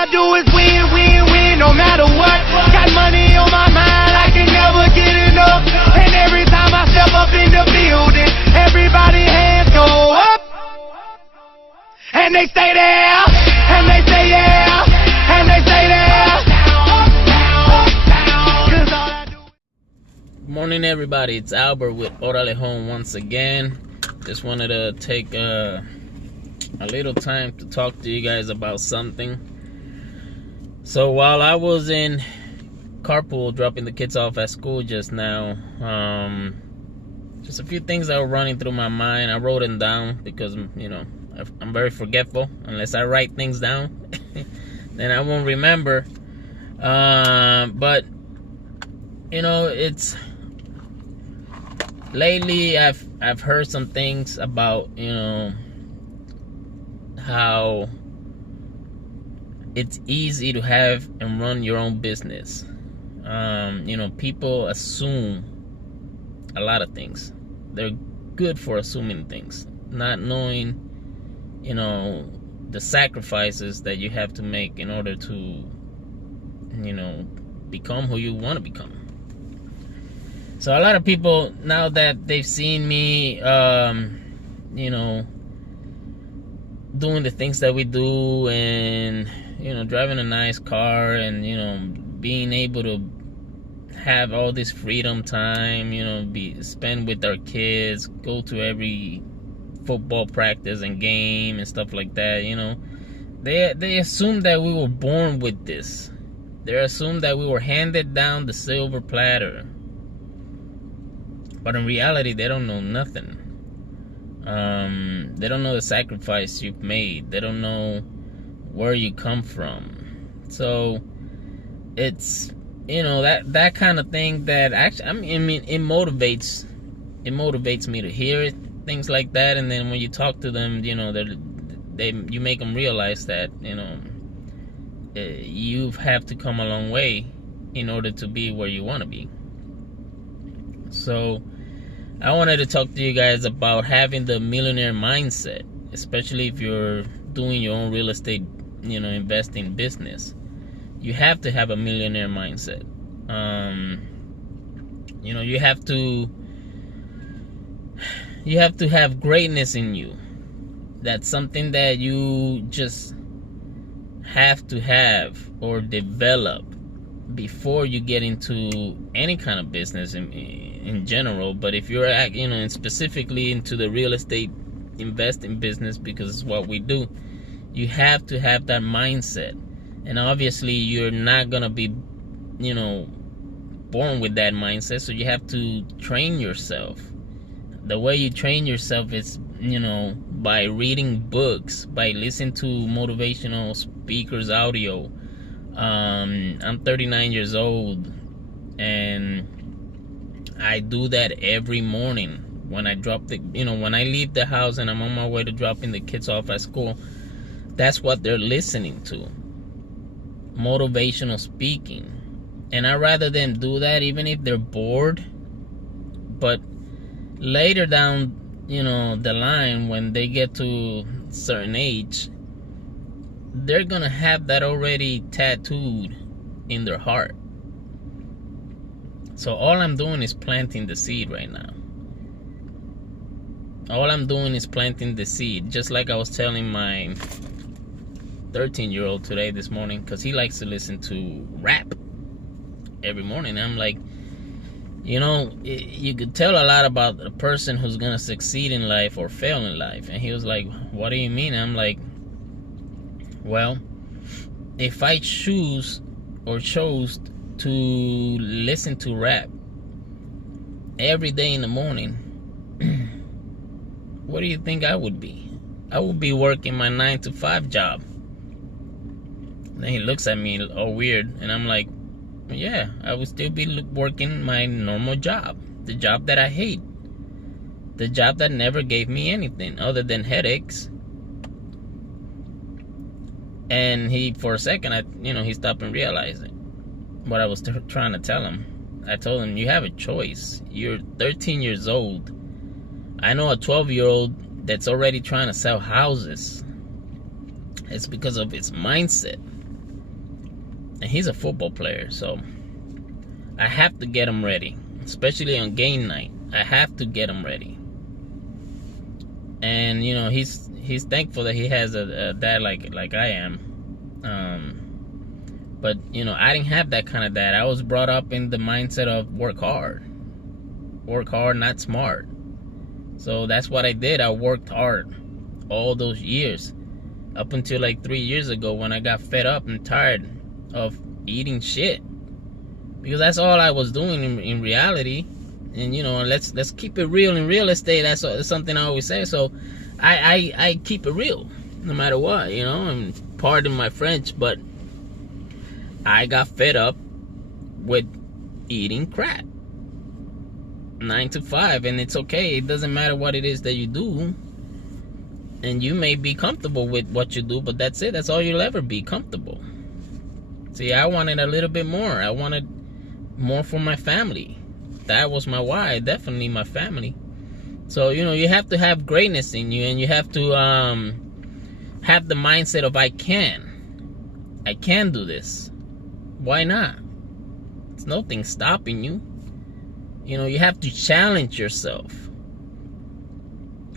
I do is win, win, win, no matter what. Got money on my mind, I can never get enough. And every time I step up in the building, everybody hands go up. And they stay there, and they stay there, and they stay there. Good morning, everybody. It's Albert with ORALEHOME once again. Just wanted to take a little time to talk to you guys about something. So while I was in carpool dropping the kids off at school just now, just a few things that were running through my mind. I wrote them down because, I'm very forgetful. Unless I write things down, then I won't remember. But it's lately I've heard some things about how it's easy to have and run your own business. People assume a lot of things. They're good for assuming things, not knowing the sacrifices that you have to make in order to become who you want to become. So a lot of people, now that they've seen me doing the things that we do, and driving a nice car, and being able to have all this freedom time, spend with our kids, go to every football practice and game and stuff like that. They assume that we were born with this. They assume that we were handed down the silver platter. But in reality, they don't know nothing. They don't know the sacrifice you've made. They don't know where you come from. So it's that kind of thing that actually, it motivates me to hear it, things like that. And then when you talk to them, you make them realize that you have to come a long way in order to be where you want to be. So I wanted to talk to you guys about having the millionaire mindset, especially if you're doing your own real estate, investing business. You have to have a millionaire mindset. You have to have greatness in you. That's something that you just have to have or develop before you get into any kind of business in general. But if you're and specifically into the real estate investing business, because it's what we do, you have to have that mindset. And obviously you're not gonna be born with that mindset, so you have to train yourself. The way you train yourself is by reading books, by listening to motivational speakers audio. I'm 39 years old, and I do that every morning when I when I leave the house and I'm on my way to dropping the kids off at school. That's what they're listening to, motivational speaking. And I'd rather them do that even if they're bored. But later down the line, when they get to a certain age, they're gonna have that already tattooed in their heart. So all I'm doing is planting the seed right now. All I'm doing is planting the seed. Just like I was telling my 13-year-old this morning, because he likes to listen to rap every morning. I'm like, you could tell a lot about a person who's gonna succeed in life or fail in life. And he was like, what do you mean? I'm like, well, if I chose to listen to rap every day in the morning, what do you think I would be? I would be working my 9-to-5 job. Then he looks at me all weird, and I'm like, yeah, I would still be working my normal job, the job that I hate, the job that never gave me anything other than headaches. And he, for a second, he stopped and realized it. What I was trying to tell him. I told him, you have a choice. You're 13 years old. I know a 12-year-old that's already trying to sell houses. It's because of his mindset. and he's a football player, so I have to get him ready, especially on game night. I have to get him ready. And you know, he's thankful that he has a dad like I am. But you know, I didn't have that kind of dad. I was brought up in the mindset of work hard, not smart. So that's what I did. I worked hard all those years, up until like 3 years ago when I got fed up and tired of eating shit, because that's all I was doing in reality. And you know, let's keep it real in real estate. That's something I always say. So I keep it real no matter what, you know. And pardon my French, but I got fed up with eating crap 9 to 5, and it's okay. It doesn't matter what it is that you do, and you may be comfortable with what you do, but that's it. That's all you'll ever be, comfortable. See, I wanted a little bit more. I wanted more for my family. That was my why, definitely my family. So, you know, you have to have greatness in you, and you have to have the mindset of I can do this. Why not? There's nothing stopping you. You know, you have to challenge yourself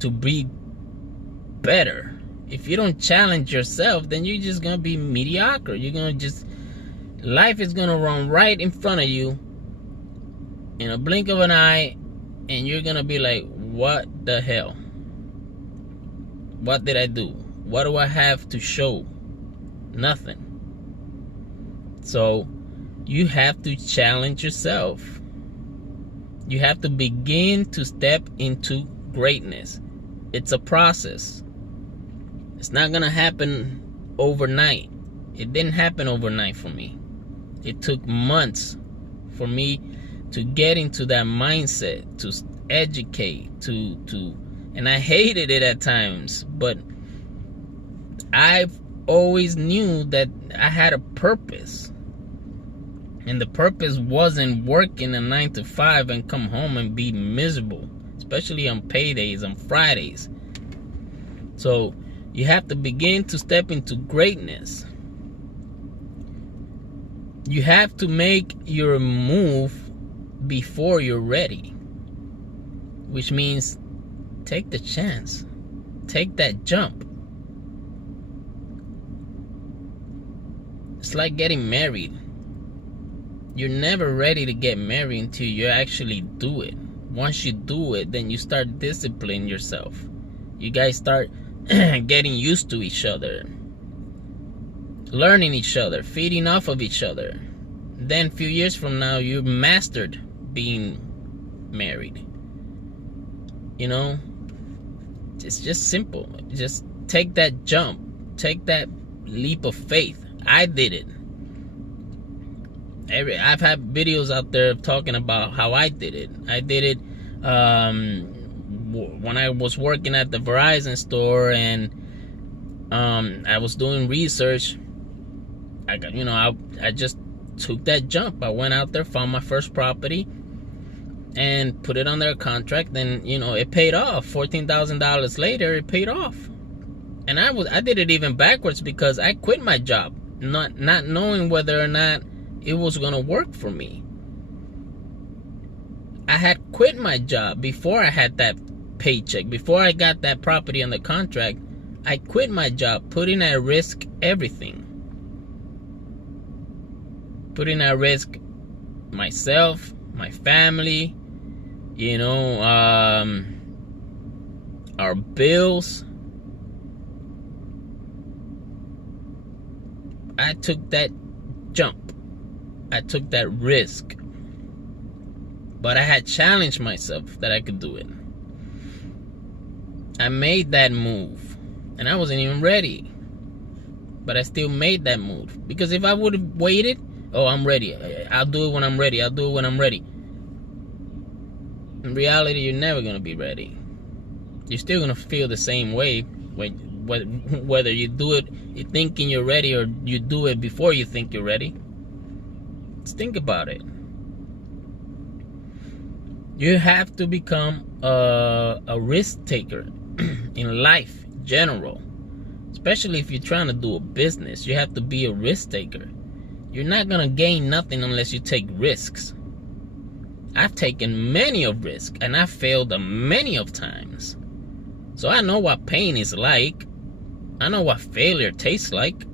to be better. If you don't challenge yourself, then you're just gonna be mediocre. You're gonna life is gonna run right in front of you in a blink of an eye, and you're gonna be like, what the hell? What did I do? What do I have to show? Nothing. So you have to challenge yourself. You have to begin to step into greatness. It's a process. It's not gonna happen overnight. It didn't happen overnight for me. It took months for me to get into that mindset, to educate, and I hated it at times, but I've always knew that I had a purpose. And the purpose wasn't working a 9 to 5 and come home and be miserable, especially on paydays, on Fridays. So you have to begin to step into greatness. You have to make your move before you're ready, which means take the chance, take that jump. It's like getting married. You're never ready to get married until you actually do it. Once you do it, then you start disciplining yourself. You guys start getting used to each other, learning each other, feeding off of each other. Then a few years from now, you mastered being married. You know, it's just simple. Just take that jump, take that leap of faith. I did it. I've had videos out there talking about how I did it. I did it when I was working at the Verizon store, and I was doing research. I just took that jump. I went out there, found my first property, and put it on their contract. And you know, it paid off. $14,000 later, it paid off. And I did it even backwards, because I quit my job, not knowing whether or not it was gonna work for me. I had quit my job before I had that paycheck, before I got that property on the contract. I quit my job, putting at risk everything. Putting at risk myself, my family, you know, our bills. I took that jump. I took that risk. But I had challenged myself that I could do it. I made that move. And I wasn't even ready. But I still made that move. Because if I would have waited, oh, I'm ready. I'll do it when I'm ready. I'll do it when I'm ready. In reality, you're never going to be ready. You're still going to feel the same way whether you do it, you're thinking you're ready, or you do it before you think you're ready. Just think about it. You have to become a risk taker in life in general. Especially if you're trying to do a business, you have to be a risk taker. You're not gonna gain nothing unless you take risks. I've taken many of risks, and I've failed many of times. So I know what pain is like. I know what failure tastes like.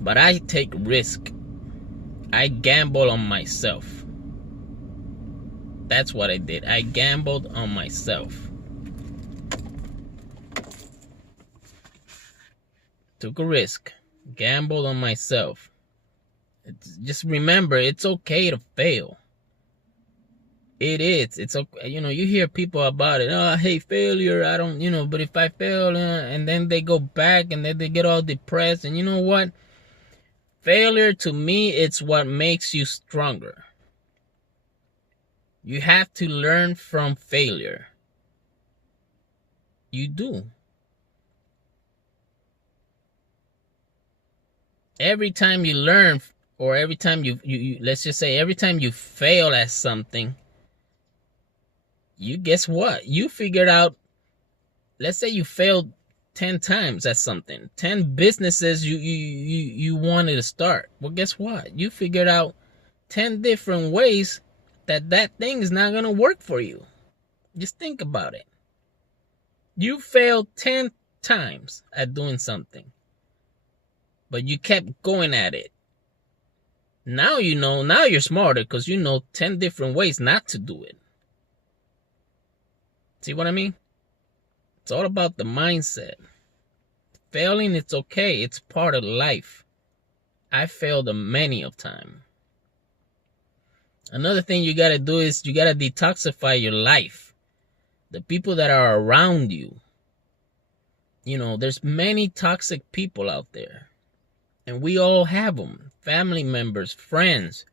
But I take risk. I gamble on myself. That's what I did. I gambled on myself. Took a risk. Gambled on myself. Just remember, it's okay to fail. It is. It's okay. You know, you hear people about it. Oh, I hate failure. I don't, but if I fail, and then they go back and then they get all depressed. And you know what? Failure, to me, it's what makes you stronger. You have to learn from failure. You do. Every time you learn, or every time you let's just say every time you fail at something, you guess what? You figured out, let's say you failed 10 times at something, 10 businesses you wanted to start. Well, guess what? You figured out 10 different ways that thing is not going to work for you. Just think about it. You failed 10 times at doing something, but you kept going at it. Now you know, now you're smarter because you know 10 different ways not to do it. See what I mean? It's all about the mindset. Failing, it's okay. It's part of life. I failed many of time. Another thing you got to do is you got to detoxify your life. The people that are around you. You know, there's many toxic people out there. And we all have them. Family members, friends.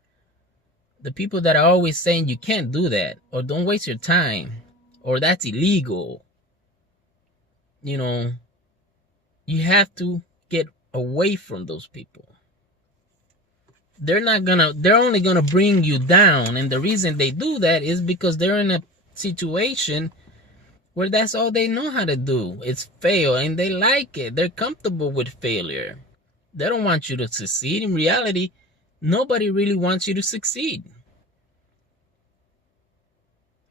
The people that are always saying you can't do that. Or don't waste your time. Or that's illegal. You know, you have to get away from those people. They're only gonna bring you down. And the reason they do that is because they're in a situation where that's all they know how to do. It's fail, and they like it. They're comfortable with failure. They don't want you to succeed. In reality, nobody really wants you to succeed.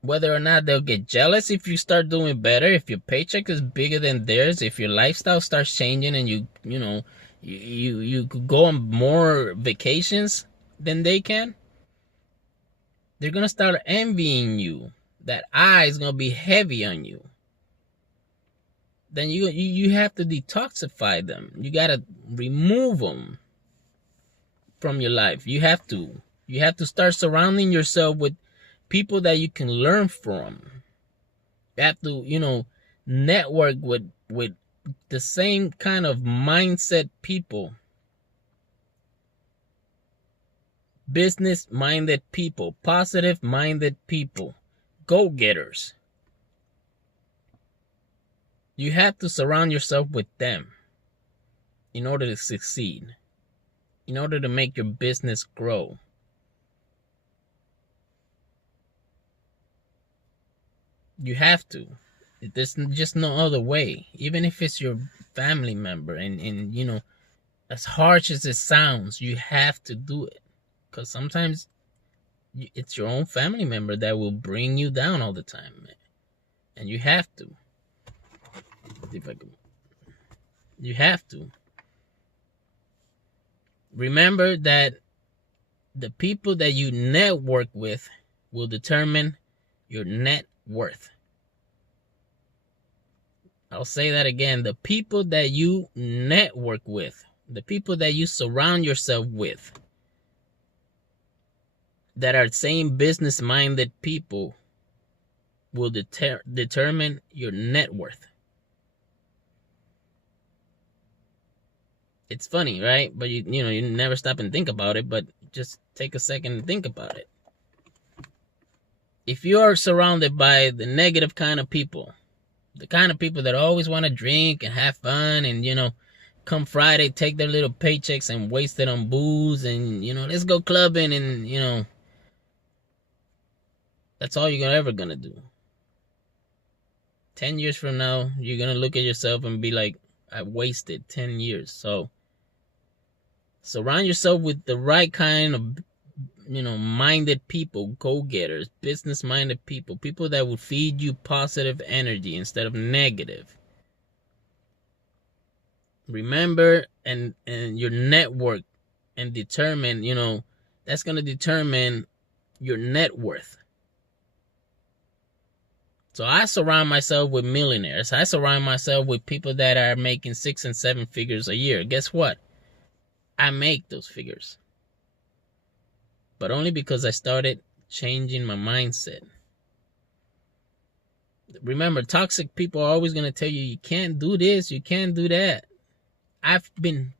Whether or not they'll get jealous if you start doing better, if your paycheck is bigger than theirs, if your lifestyle starts changing and you could go on more vacations than they can, they're going to start envying you. That eye is going to be heavy on you. Then you have to detoxify them. You got to remove them from your life. You have to start surrounding yourself with people that you can learn from. You have to, network with the same kind of mindset people. Business-minded people, positive-minded people, go-getters. You have to surround yourself with them in order to succeed, in order to make your business grow. You have to. There's just no other way. Even if it's your family member, and as harsh as it sounds, you have to do it. Because sometimes it's your own family member that will bring you down all the time, man. And you have to. You have to. Remember that the people that you network with will determine your net worth. I'll say that again. The people that you network with, the people that you surround yourself with, that are same business-minded people, will determine your net worth. It's funny, right? But you never stop and think about it, but just take a second and think about it. If you are surrounded by the negative kind of people, the kind of people that always want to drink and have fun and, come Friday, take their little paychecks and waste it on booze and, let's go clubbing and, that's all you're ever going to do. 10 years from now, you're going to look at yourself and be like, I wasted 10 years. So surround yourself with the right kind of, minded people, go-getters, business-minded people, people that will feed you positive energy instead of negative. Remember, and your network, and determine, that's going to determine your net worth. So I surround myself with millionaires. I surround myself with people that are making 6 and 7 figures a year. Guess what? I make those figures. But only because I started changing my mindset. Remember, toxic people are always going to tell you, you can't do this, you can't do that. I've been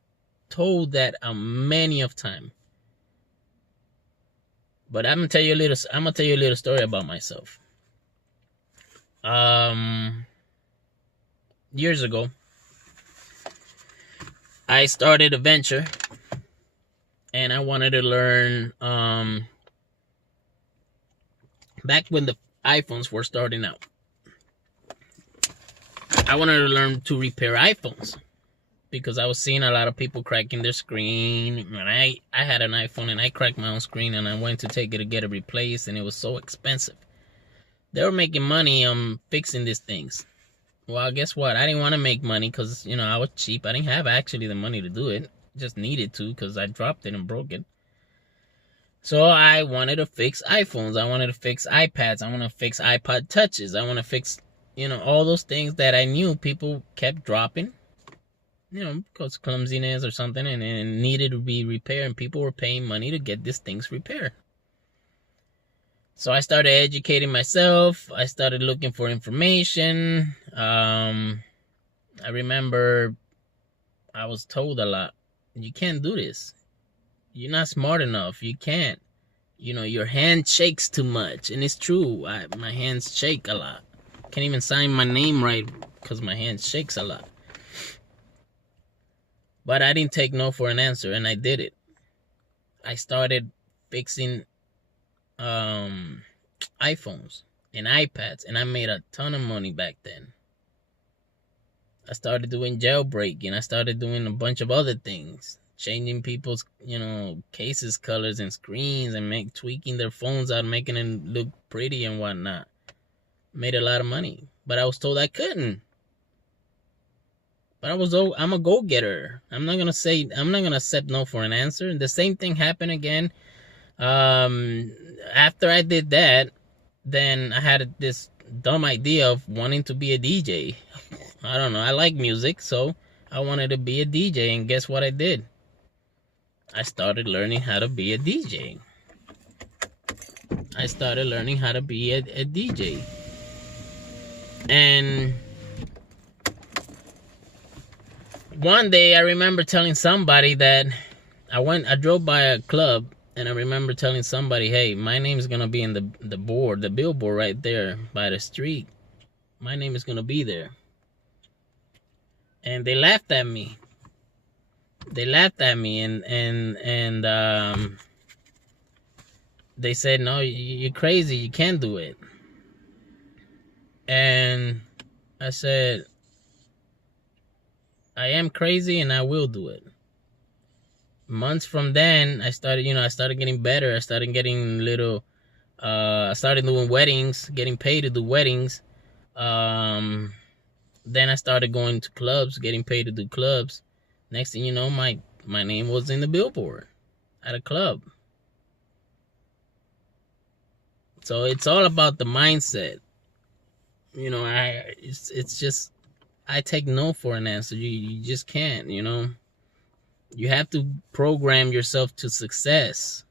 told that many of times. But I'm gonna tell you a little story about myself. Years ago, I started a venture, and I wanted to learn. Back when the iPhones were starting out, I wanted to learn to repair iPhones because I was seeing a lot of people cracking their screen. And I had an iPhone and I cracked my own screen, and I went to take it to get it replaced, and it was so expensive. They were making money fixing these things. Well, guess what? I didn't want to make money because, I was cheap. I didn't have actually the money to do it. Just needed to because I dropped it and broke it. So I wanted to fix iPhones. I wanted to fix iPads. I want to fix iPod Touches. I want to fix, all those things that I knew people kept dropping. Because clumsiness or something, and it needed to be repaired, and people were paying money to get these things repaired. So I started educating myself. I started looking for information. I remember I was told a lot, you can't do this. You're not smart enough. You can't. Your hand shakes too much. And it's true. My hands shake a lot. Can't even sign my name right because my hand shakes a lot. But I didn't take no for an answer, and I did it. I started fixing iPhones and iPads, and I made a ton of money back then. I started doing jailbreaking. I started doing a bunch of other things, changing people's, cases, colors, and screens, and tweaking their phones out, making it look pretty and whatnot. Made a lot of money, but I was told I couldn't. But I'm a go-getter. I'm not gonna accept no for an answer. And the same thing happened again. After I did that, then I had this dumb idea of wanting to be a DJ. I don't know. I like music, so I wanted to be a DJ. And guess what I did? I started learning how to be a DJ. And one day I remember telling somebody that I drove by a club, and I remember telling somebody, hey, my name is going to be in the billboard right there by the street. My name is going to be there. And they laughed at me. And they said, no, you're crazy. You can't do it. And I said, I am crazy and I will do it. Months from then, I started getting better. I started getting I started doing weddings, getting paid to do weddings. Then I started going to clubs, getting paid to do clubs. Next thing you know, my name was in the billboard at a club. So it's all about the mindset. It's just, I take no for an answer. You just can't, You have to program yourself to success.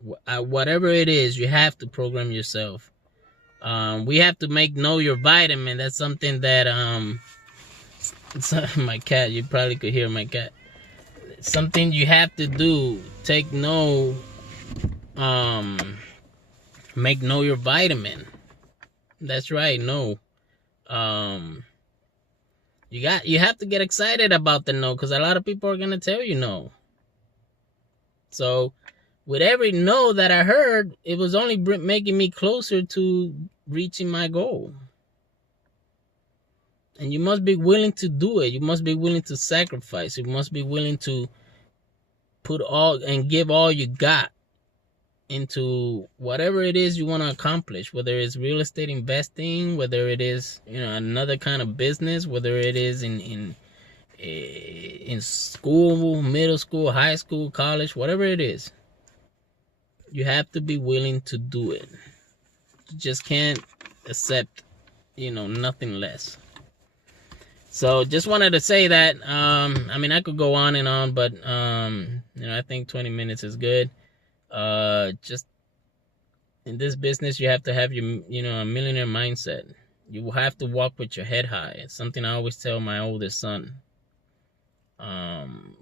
Whatever it is, you have to program yourself. We have to know your vitamin. That's something that, my cat, you probably could hear my cat. Something you have to do. Know your vitamin. That's right, no. You have to get excited about the no, because a lot of people are going to tell you no. So with every no that I heard, it was only making me closer to reaching my goal. And you must be willing to do it. You must be willing to sacrifice. You must be willing to put all and give all you got into whatever it is you want to accomplish, whether it's real estate investing, whether it is, you know, another kind of business, whether it is in school, middle school, high school, college, whatever it is. You have to be willing to do it. You just can't accept, you know, nothing less. So just wanted to say that. I mean, I could go on and on, but you know, I think 20 minutes is good. Just in this business, you have to have your, you know, a millionaire mindset. You will have to walk with your head high. It's something I always tell my oldest son.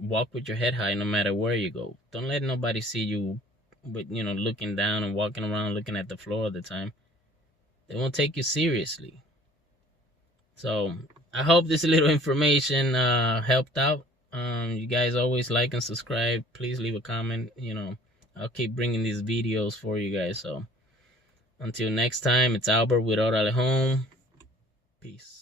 Walk with your head high no matter where you go. Don't let nobody see you, but, you know, looking down and walking around looking at the floor all the time. They won't take you seriously. So I hope this little information helped out. You guys always like and subscribe. Please leave a comment. You know, I'll keep bringing these videos for you guys. So until next time, it's Albert with Orale Home. Peace.